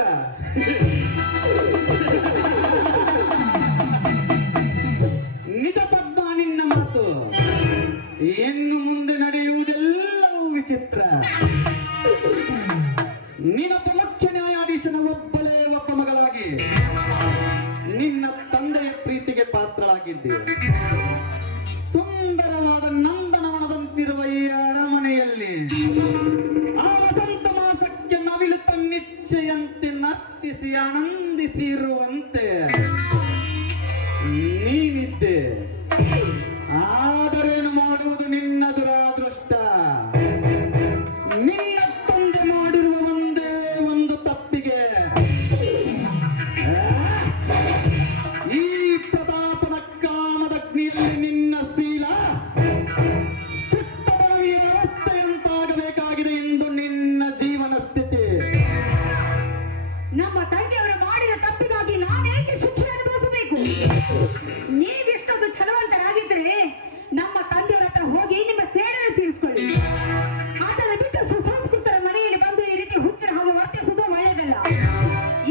ನಿಜ ಪದ್ಮ ನಿನ್ನ ಮಾತು. ಇನ್ನು ಮುಂದೆ ನಡೆಯುವುದೆಲ್ಲವೂ ವಿಚಿತ್ರ. ನೀನೊಬ್ಬ ಮುಖ್ಯ ನ್ಯಾಯಾಧೀಶನ ಒಬ್ಬಳೇ ಒಬ್ಬ ಮಗಳಾಗಿ ನಿನ್ನ ತಂದೆಯ ಪ್ರೀತಿಗೆ ಪಾತ್ರರಾಗಿದ್ದೆ. ಸುಂದರವಾದ ನಂದನವನದಂತಿರುವ ಈ ಅರಮನೆಯಲ್ಲಿ ಆ ವಸಂತ ಮಾಸಕ್ಕೆ ನವಿಲು ತನ್ನಿಚ್ಛೆಯಂತೆ ನರ್ತಿಸಿ ಆನಂದಿಸಿ ಇರುವಂತೆ ನೀನಿದ್ದೆ. ಆದರೇನು ಮಾಡುವುದು ನಿನ್ನ ದುರಾದೃಷ್ಟ. ನಿನ್ನ ತಂದೆ ಮಾಡಿರುವ ಒಂದೇ ಒಂದು ತಪ್ಪಿಗೆ ಈ ಪ್ರತಾಪನ ಕಾಮದಗ್ನಿಯಲ್ಲಿ ನಿನ್ನ ಶೀಲ ಚಿತ್ತಬಲವಿಯ ಅವಸ್ಥೆಯಂತಾಗಬೇಕಾಗಿದೆ ಎಂದು ನಿನ್ನ ಜೀವನ ಸ್ಥಿತಿ. ನಮ್ಮ ತಂದೆಯವರು ಮಾಡಿದ ತಪ್ಪಿಗಾಗಿ ನಾನೇಕೆ ಶಿಕ್ಷೆ ಅನುಭವಿಸಬೇಕು? ನೀವಿಷ್ಟೊಂದು ಛಲವಂತರಾಗಿದ್ದರೆ ನಮ್ಮ ತಂದೆಯವರ ಹತ್ರ ಹೋಗಿ ನಿಮ್ಮ ಸೇಡನ್ನು ತೀರಿಸಿಕೊಳ್ಳಿ. ಅದನ್ನು ಬಿಟ್ಟು ಸುಸಂಸ್ಕೃತರ ಮನೆಯಲ್ಲಿ ಬಂದು ಈ ರೀತಿ ಹುಚ್ಚರ ಹಾಗೆ ವರ್ತಿಸುವುದು ಒಳ್ಳೆಯದಲ್ಲ.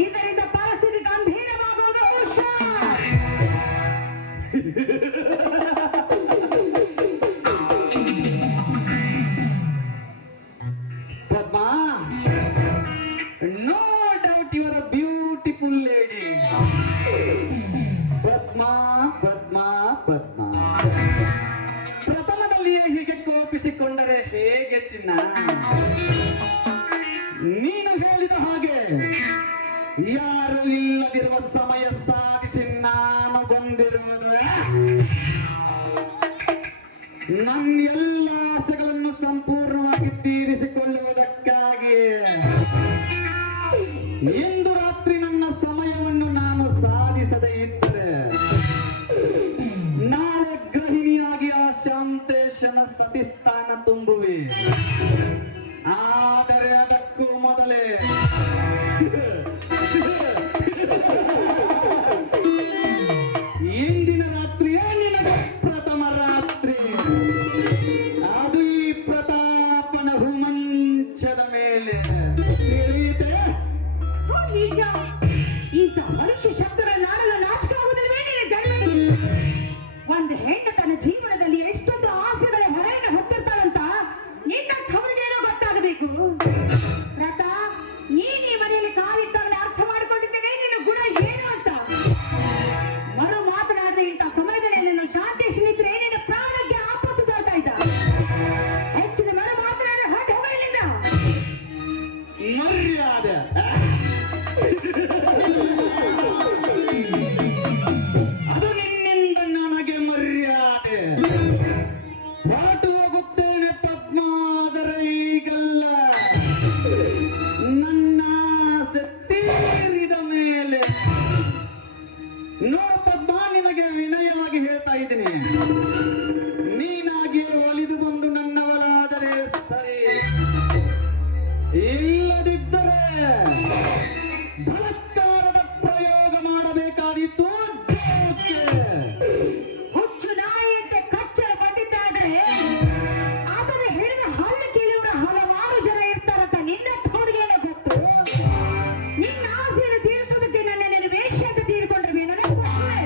ಇದರಿಂದ ಪರಿಸ್ಥಿತಿ ಗಂಭೀರವಾಗುವುದು ಹುಷಾರ್. Padma, no doubt you are a beautiful lady. Padma Padma Padma, ಪ್ರಥಮದಲ್ಲಿಯೇ ಹೀಗೆ ಕೋಪಿಸಿಕೊಂಡರೆ ಹೇಗೆ ಚಿನ್ನ? ನೀನು ಹೇಳಿದ ಹಾಗೆ ಯಾರು ಇಲ್ಲದಿರುವ ಸಮಯ ಸಾಧಿಸಿ ನಾನು ಬಂದಿರುವುದು ನನ್ನ ಎಲ್ಲ ಆಸೆಗಳನ್ನು ಸಂಪೂರ್ಣವಾಗಿ ತೀರಿಸಿಕೊಳ್ಳುವುದಕ್ಕಾಗಿ. ಇಂದು ರಾತ್ರಿ ನನ್ನ ಸಮಯವನ್ನು ನಾನು ಸಾಧಿಸದೇ ಇದ್ದರೆ ನಾಳೆ ಗೃಹಿಣಿಯಾಗಿ ಆ ಶಾಂತೇಶನ ಸತಿಸ್ಥಾನ ತುಂಬುವೆ. ಆದರೆ ಅದಕ್ಕೂ ಮೊದಲೇ ಇಂದಿನ ರಾತ್ರಿಯೇ ನಿನಗೆ ಪ್ರಥಮ ರಾತ್ರಿ. ಅದು ಈ ಪ್ರತಾಪನ ಹುಮಂಚದ ಮೇಲೆ ತಿಳಿಯಿತೆ. ನಿಜ, ಇಂಥ ಮನುಷ್ಯ ಶಬ್ದಗಳ ನಾಡಲು ನಾಚಿಕೆ ಆಗುವುದಿಲ್ಲವೇ ನಿನ್ನ ಜನ್ಮದಲ್ಲಿ? ಒಂದು ಹೆಣ್ಣು ತನ್ನ ಜೀವನದಲ್ಲಿ ಎಷ್ಟೊಂದು ಆಸೆಗಳ ಹೊರೆಯನ್ನು ಹೊತ್ತಿರ್ತಾಳಂತ ನಿನ್ನ ಥವರಿಗೇನೋ ಗೊತ್ತಾಗಬೇಕು. ಪ್ರತಾಪ್, ನೀನ್ ಈ ಮನೆಯಲ್ಲಿ ಕಾಲಿಟ್ಟ ಸರಿ ಸರಿ, ಇಲ್ಲದಿದ್ದರೆ ಬಲಾತ್ಕಾರದ ಪ್ರಯೋಗ ಮಾಡಬೇಕಾಗಿತ್ತು. ಜೋಕೆ. ಹುಚ್ಚು ನಾಯಿಯಂತೆ ಕಚ್ಚರ ಬಂದಿದ್ದಾದ್ರೆ ಅದನ್ನು ಹಿಡಿದ ಹಲ್ಲು ಕೀಳುವ ಹಲವಾರು ಜನ ಇರ್ತಾರಂತ ನಿನ್ನ ತೋರಿಗೆಲ್ಲ ಗೊತ್ತು. ನಿನ್ನ ಆಸೆಯನ್ನು ತೀರಿಸೋದಕ್ಕೆ ನನ್ನ ವೇಷ ಅಂತ ತೀರ್ಕೊಂಡ್ರೆ ನನಗೆ ಗೊತ್ತೇ.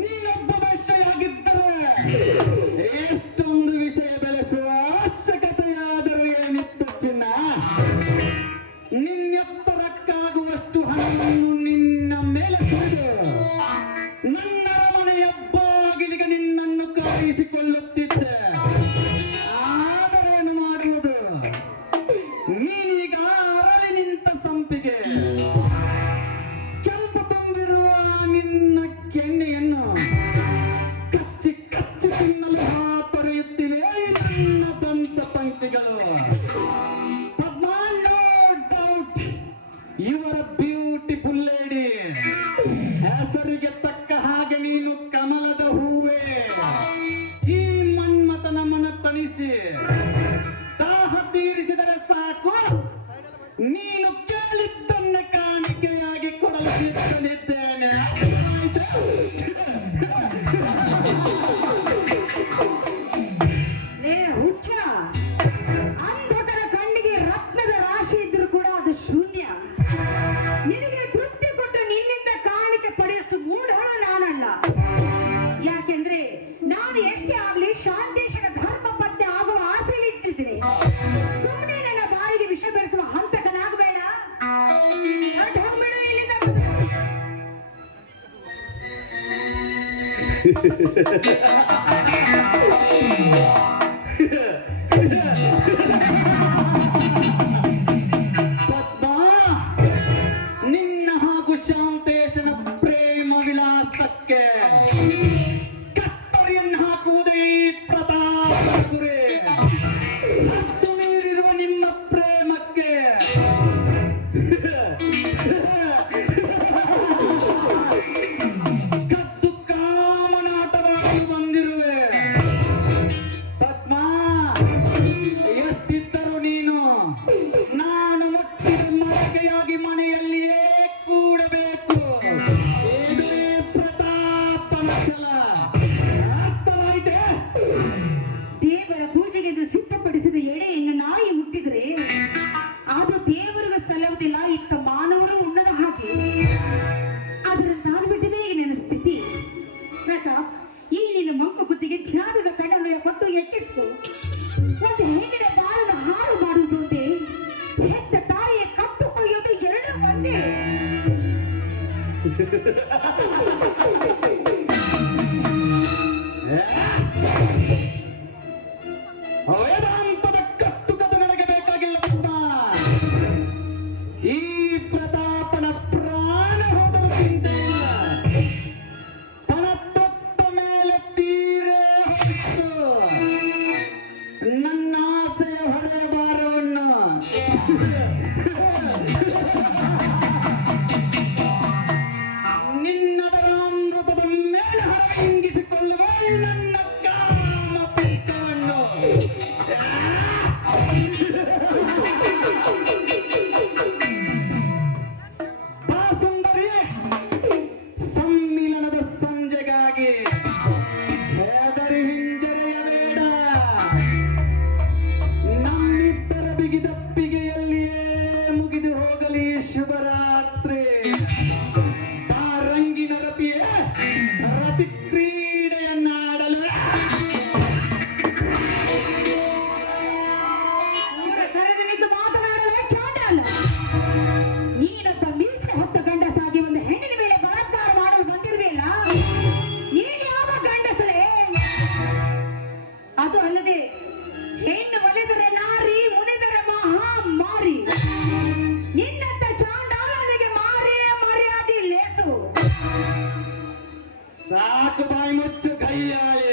ನೀನೊಬ್ಬ ವೈಶ್ಯೆಯಾಗಿದ್ದರೆ ಎಷ್ಟೊಂದು ವಿಷಯ ಬೆಳೆಸುವ ಅವಶ್ಯಕತೆಯಾದರೂ ಏನಿತ್ತು ಚಿನ್ನ? ನಿನ್ನೆತ್ತರಕ್ಕಾಗುವಷ್ಟು ಹಣವನ್ನು ನಿನ್ನ ಮೇಲೆ ಸುರಿದು ನನ್ನ ಅರಮನೆಯ ಬಾಗಿಲಿಗೆ ನಿನ್ನನ್ನು ಕಾಯಿಸಿಕೊಳ್ಳುತ್ತಿದ್ದೆ. ಆದರೇನು ಮಾಡುವುದು? ನೀನೀಗ ಅರಳಿ ನಿಂತ ಸಂಪಿಗೆ, ಕೆಂಪು ತುಂಬಿರುವ ನಿನ್ನ ಕೆನ್ನೆಯನ್ನು ಕಚ್ಚಿ ಕಚ್ಚಿ ತಿನ್ನಲು ಹಾತೊರೆಯುತ್ತಿವೆ ನನ್ನ ದಂತ ಪಂಕ್ತಿಗಳು. ಪದ್ಮಾ, ನೋ ಡೌಟ್ ಇವರ ಬ್ಯೂಟಿಫುಲ್ ಲೇಡಿ. ಹೆಸರಿಗೆ ತಕ್ಕ ಹಾಗೆ ನೀನು ಕಮಲದ ಹೂವೇ. ಈ ಮನ್ಮಥನ ಮನ ತಣಿಸಿ ದಾಹ ತೀರಿಸಿದರೆ ಸಾಕು, ನೀನು ಕೇಳಿದ್ದನ್ನೇ ಕಾಣಿಕೆಯಾಗಿ ಕೊಡಲು ಸಿದ್ಧನಿದ್ದೇನೆ. ಲೇ ಹುಚ್ಚ, ಅಂಧಕರ ಕಣ್ಣಿಗೆ ರತ್ನದ ರಾಶಿ ಇದ್ರೂ ಕೂಡ ಅದು ಶೂನ್ಯ. ನಿನಗೆ ತೃಪ್ತಿ ಕೊಟ್ಟು ನಿನ್ನಿಂದ ಕಾಣಿಕೆ ಪಡೆಯಷ್ಟು ಮೂಢಳು ನಾನಲ್ಲ. ಯಾಕೆಂದ್ರೆ ನಾನು ಎಷ್ಟೇ ಆಗ್ಲಿ ಶಾಂತೇಶನ ಧರ್ಮ ಪತ್ಯ ಆಗುವ ಆಸೆಯಲ್ಲಿ ಇಟ್ಟಿದ್ದೇನೆ. ಸುಮ್ಮನೆ ನನ್ನ ಬಾಯಿಗೆ ವಿಷ ಬೆರೆಸುವ ಹಂತಕನಾಗಬೇಡ. ಹೋಗ್ಬೇಡ ಇಲ್ಲಿಂದ. ಪದ್ಮಾ, ನಿನ್ನ ಹಾಗೂ ಶಾಂತೇಶನ ಪ್ರೇಮ ವಿಲಾಸಕ್ಕೆ ಕತ್ತರಿಯನ್ನು ಹಾಕುವುದೇ ಈ ಪ್ರತಾಪ ಗುರಿ. ಹತ್ತು ಮೀರಿರುವ ನಿಮ್ಮ ಪ್ರೇಮಕ್ಕೆ ಕದ್ದು ಕಾಮನಾಟವಾಗಿ ಬಂದಿರುವೆ. ಪದ್ಮಾ, ಎಷ್ಟಿದ್ದರೂ ನೀನು ನಾನು ಮುಟ್ಟಿದ ಮಳಿಗೆಯಾಗಿ ಮನೆಯಲ್ಲಿಯೇ ಕೂಡಬೇಕು. ಇದೇ ಪ್ರತಾಪನ ಛಲ. ಅರ್ಥವಾಯಿತೆ? ದೇವರ ಪೂಜೆಗೆಂದು ಸಿದ್ಧಪಡಿಸಿದ ಎಡೆಯನ್ನು ನಾಯಿ ಮುಟ್ಟಿದ್ರೆ ಅದು ದೇವರಿಗೆ ಸಲ್ಲುವುದಿಲ್ಲ, ಇತ್ತ ಮಾನವರು ಉಣ್ಣದ ಹಾಗೆ. ಆದರೆ ನಾನು ಬಿಟ್ಟಿದೆ ಈಗ ನನ್ನ ಸ್ಥಿತಿ. ಪ್ರತಾಪ್, ಈ ನಿನ್ನ ಮಂಕು ಬುದ್ಧಿಗೆ ಜ್ಞಾನದ ಕಣ್ಣನ್ನು ಕೊಟ್ಟು ಹೆಚ್ಚಿಸಿಕೊ. ಒಂದು ಹೆಣ್ಣಿನ ಬಾಳನ್ನು ಹಾಳು ಮಾಡುವುದು ಒಂದೇ, ಹೆತ್ತ ತಾಯಿಯ ಕತ್ತು ಕೊಯ್ಯೋದು ಎರಡು ಒಂದೇ. ವೇದಾಂತದ ಕತ್ತುಕತೆ ನನಗೆ ಬೇಕಾಗಿಲ್ಲ ಪದ್ಮಾ. ಈ ಪ್ರತಾಪನ ಪ್ರಾಣ ಹೋದರೂ ಚಿಂತೆ ಇಲ್ಲ. ಪಣ ತೊಟ್ಟ ಮೇಲೆ ತೀರೇ ಹೊತ್ತು ನನ್ನ ಆಸೆಯ ಹೊಳೆ ಭಾರವನ್ನು ನಿನ್ನದರಾಮೃತದ ಮೇಲೆ ಹರಗಿಸಿಕೊಳ್ಳುವ ನನ್ನ ಕಾಮ ಪೀಠವನ್ನು. ಬಾ ಸುಂದರಿ, ಸಮ್ಮಿಲನದ ಸಂಜೆಗಾಗಿ ಹೆದರಿ ಹಿಂಜರಿಯಬೇಡ. ನಮ್ಮಿಬ್ಬರ ಬಿಗಿದಪ್ಪಿಗೆಯಲ್ಲಿಯೇ ಮುಗಿದು ಹೋಗಲಿ ಶುಭರಾತ್ರಿ. ಆ ರಂಗಿನ ರತಿಯೇ ರತಿ ಕ್ರೀಡೆಯನ್ನಾಡಲು. ಇವರ ಕರೆದು ನಿಂತು ಮಾತನಾಡಲೇ ಚಾಂಡಾಲ. ನೀನೊಬ್ಬ ಮೀಸೆ ಹೊತ್ತ ಗಂಡಸಾಗಿ ಒಂದು ಹೆಣ್ಣಿನ ಮೇಲೆ ಬಲಾತ್ಕಾರ ಮಾಡಲು ಬಂದಿರುವೆಯಲ್ಲ, ನೀನು ಯಾವ ಗಂಡಸಲೇ? ಅದು ಅಲ್ಲದೆ ಹೆಣ್ಣು ಒಲಿದರೆ ನಾರಿ, ಮುನಿದರೆ ಮಹಾ ಮಾರಿ. ನಿನ್ನಂತ ಚಾಂಡಾಲನಿಗೆ ಮಾರಿಯ ಮರ್ಯಾದೆ ಲೇಸು. ಸಾಕು, ಬಾಯಿ ಮುಚ್ಚು ಕೈಯಾಳಿ.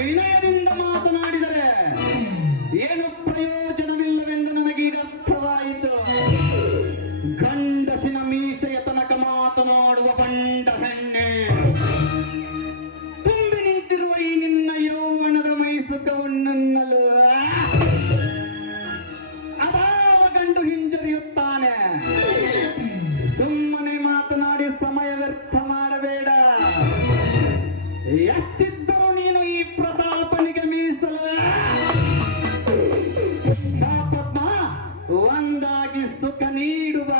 ವಿನಯದಿಂದ ಮಾತನಾಡಿದರೆ ಏನು ಪ್ರಯೋಜನವಿಲ್ಲವೆಂದು ನನಗೀಗ ಅರ್ಥವಾಯಿತು. ಗಂಡಸಿ ಮಾತನಾಡುವ ಬಂಡ ಹೆಣ್ಣೆ, ತುಂಬಿ ನಿಂತಿರುವ ಈ ನಿನ್ನ ಯೌವನದ ಮೈಸುಕವನ್ನಲ್ಲೂ ಅದಾವ ಗಂಡು ಹಿಂಜರಿಯುತ್ತಾನೆ. ಸುಮ್ಮನೆ ಮಾತನಾಡಿ ಸಮಯ ವ್ಯರ್ಥ ಮಾಡಬೇಡ. ಎಷ್ಟಿದ್ದರೂ ನೀನು ಈ ಪ್ರತಾಪನಿಗೆ ಮೀಸಲು. ಪದ್ಮ, ಒಂದಾಗಿ ಸುಖ ನೀಡುವ.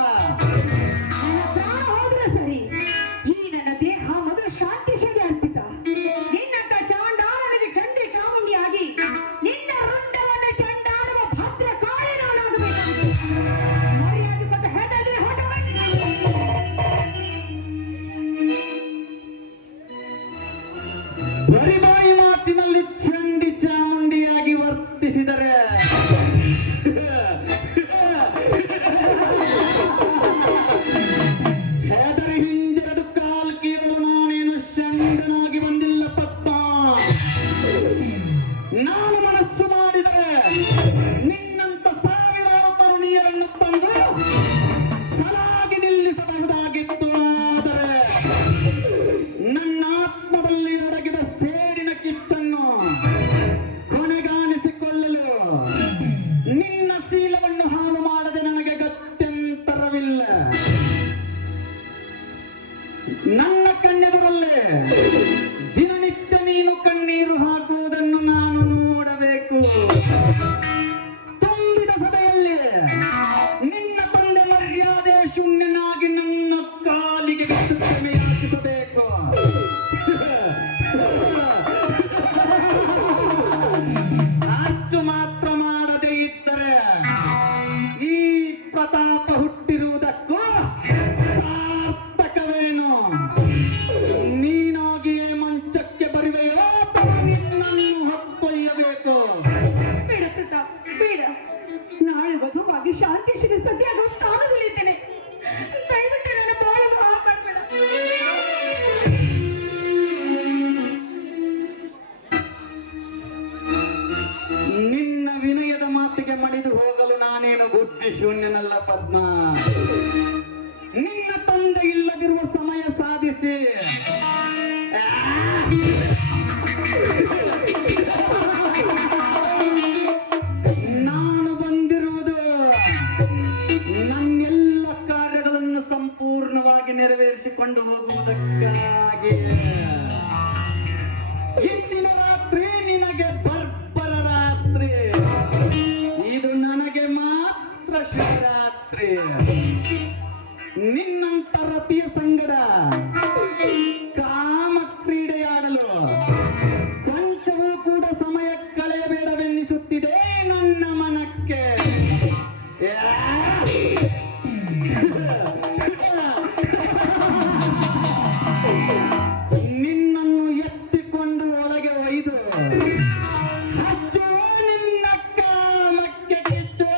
ನನ್ನ ಪ್ರಾಣ ಹೋದ್ರೆ ಸರಿ, ಈ ನನ್ನ ದೇಹ ಮೊದಲು ಶಾಂತಿ ಶೈಲಿ ಅರ್ಪಿತ. ನಿನ್ನಂತ ಚಾಂಡಾಲನಿಗೆ ಚಂಡಿ ಚಾಮುಂಡಿಯಾಗಿ ನಿನ್ನ ರುಂಡವನ್ನು ಚಂಡಾಡುವ ಭದ್ರ ಕಾಳಿ ನಾನಾಗಬೇಕು. ಮರ್ಯಾದೆ ಕೊಟ್ಟು ಹೆದರಿ ಹೊರಟವನೇ. ಬರಿಬಾಯಿ ಮಾತಿನಲ್ಲಿ ಚಂಡಿ ಚಾಮುಂಡಿಯಾಗಿ ವರ್ತಿಸಿದರೆ ಹೆದರಿ ಹಿಂಜರದು ಕಾಲ್ ಕೀಳಲು ನಾನೇನು ಚಂಡನಾಗಿ ಬಂದಿಲ್ಲ ಪದ್ಮ. ನಾನು ಮನಸ್ಸು ಮಾಡಿದರೆ ನಿನ್ನಂತ ಸಾವಿರಾರು ತರುಣಿಯರನ್ನು ತಂದು ಸಲಾಗಿ ನಿಲ್ಲಿಸಬಹುದಾಗಿತ್ತು. ಆದರೆ ನನ್ನ ಆತ್ಮದಲ್ಲಿ ಅಡಗಿದ ಸೇಡಿನ ಕಿಚ್ಚನ್ನು ಕೊನೆಗಾಣಿಸಿಕೊಳ್ಳಲು ನಿನ್ನ ಶೀಲವನ್ನು ಹಾಳು ಮಾಡದೆ ನನಗೆ ಗತ್ಯಂತರವಿಲ್ಲ. ನನ್ನ ಕಣ್ಣೆದುರಲ್ಲೇ ದಿನನಿತ್ಯ ನೀನು ಕಣ್ಣೀರು ಹಾಕುವುದನ್ನು ನಾನು ನೋಡಬೇಕು. ತುಂಬಿದ ಸಭೆಯಲ್ಲಿ ನಿನ್ನ ತಂದೆ ಮರ್ಯಾದೆ ಶೂನ್ಯನಾಗಿ ನನ್ನ ಕಾಲಿಗೆ ಬಿದ್ದು ಕ್ಷಮೆ ಯಾಚಿಸಬೇಕು. ಅಷ್ಟು ಮಾತ್ರ ಮಾಡದೇ ಇದ್ದರೆ ಈ ಪ್ರತಾಪ ಹುಟ್ಟಿರುವುದಕ್ಕೂ ಸಾರ್ಥಕವೇನು? ನೀನಾಗಿಯೇ ಮಂಚಕ್ಕೆ ಬರುವೆಯೋ ಅಥವಾ ನಿನ್ನನ್ನು ಹೊತ್ತೊಯ್ಯಬೇಕು? ಬೇಡ ಪ್ರತಾಪ್, ಬೇಡ. ನಾಳೆ ವಧುವಾಗಿ ಶಾಂತಿ ಶ್ರೀ ಸದ್ಯಾಗ ಸ್ಥಾನದಲ್ಲಿದ್ದೇನೆ. ದಯವಿಟ್ಟು ನನ್ನ ಬಾಳನ್ನು ಹಾಕಬೇಡ. ನಿನ್ನ ವಿನಯದ ಮಾತಿಗೆ ಮಣಿದು ಹೋಗಲು ನಾನೇನು ಬುದ್ಧಿ ಶೂನ್ಯನಲ್ಲ ಪದ್ಮ. ನಿನ್ನ ತಂದೆ ಇಲ್ಲದಿರುವ ಸಮಯ ಸಾಧಿಸಿ ನಾನು ಬಂದಿರುವುದು ನನ್ನೆಲ್ಲ ಕಾರ್ಯಗಳನ್ನು ಸಂಪೂರ್ಣವಾಗಿ ನೆರವೇರಿಸಿಕೊಂಡು ಹೋಗುವುದಕ್ಕಾಗಿ. ಇಂದಿನ ರಾತ್ರಿ ನಿನಗೆ ಬರ್ಬರ ರಾತ್ರಿ, ಇದು ನನಗೆ ಮಾತ್ರ ಶಿವರಾತ್ರಿ. ನಿನ್ನಂತ ರತಿಯ ಸಂಗಡ ಕಾಮ ಕ್ರೀಡೆಯಾಡಲು ಕೊಂಚವೂ ಕೂಡ ಸಮಯ ಕಳೆಯಬೇಡವೆನ್ನಿಸುತ್ತಿದೆ ನನ್ನ ಮನಕ್ಕೆ. ನಿನ್ನನ್ನು ಎತ್ತಿಕೊಂಡು ಒಳಗೆ ಒಯ್ದು ಹಚ್ಚುವ ನಿನ್ನ ಕಾಮಕ್ಕೆ ಕಿಚ್ಚು.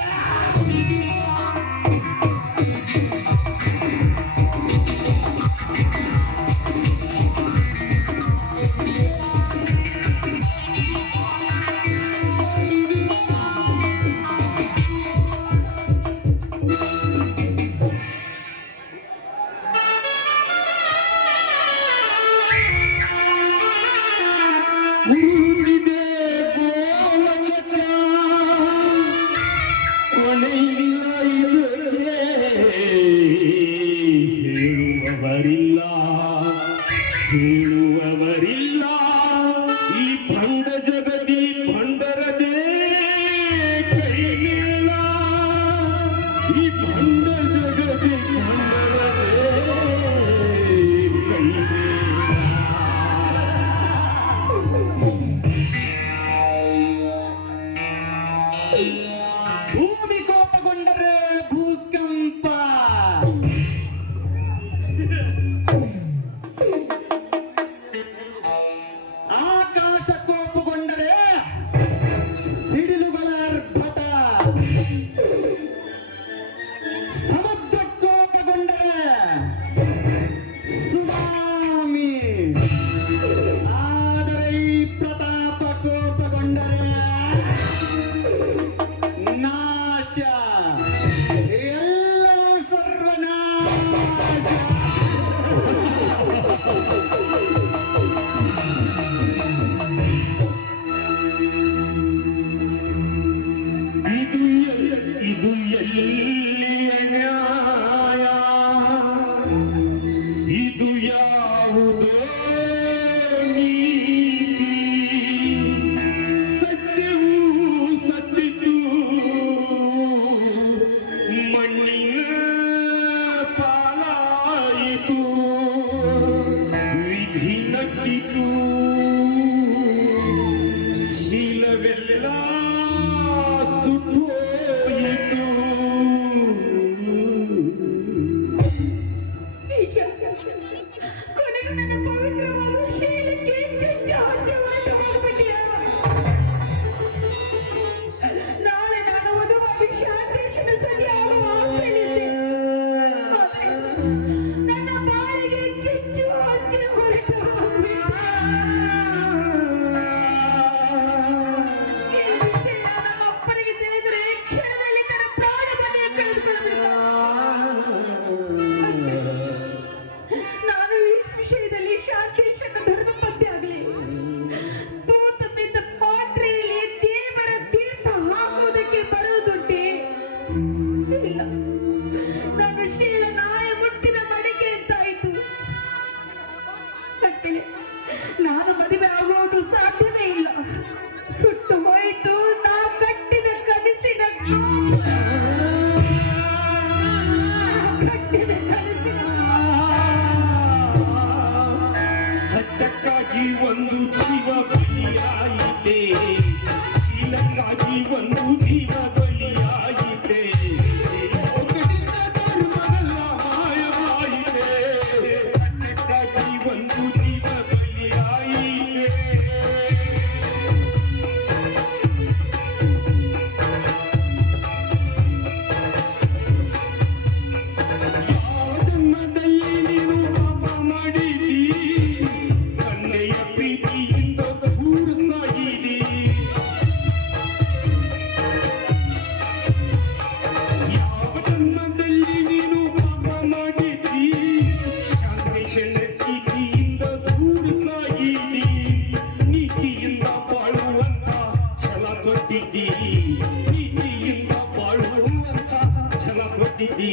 ಕೊಟ್ಟಿದ್ದೀ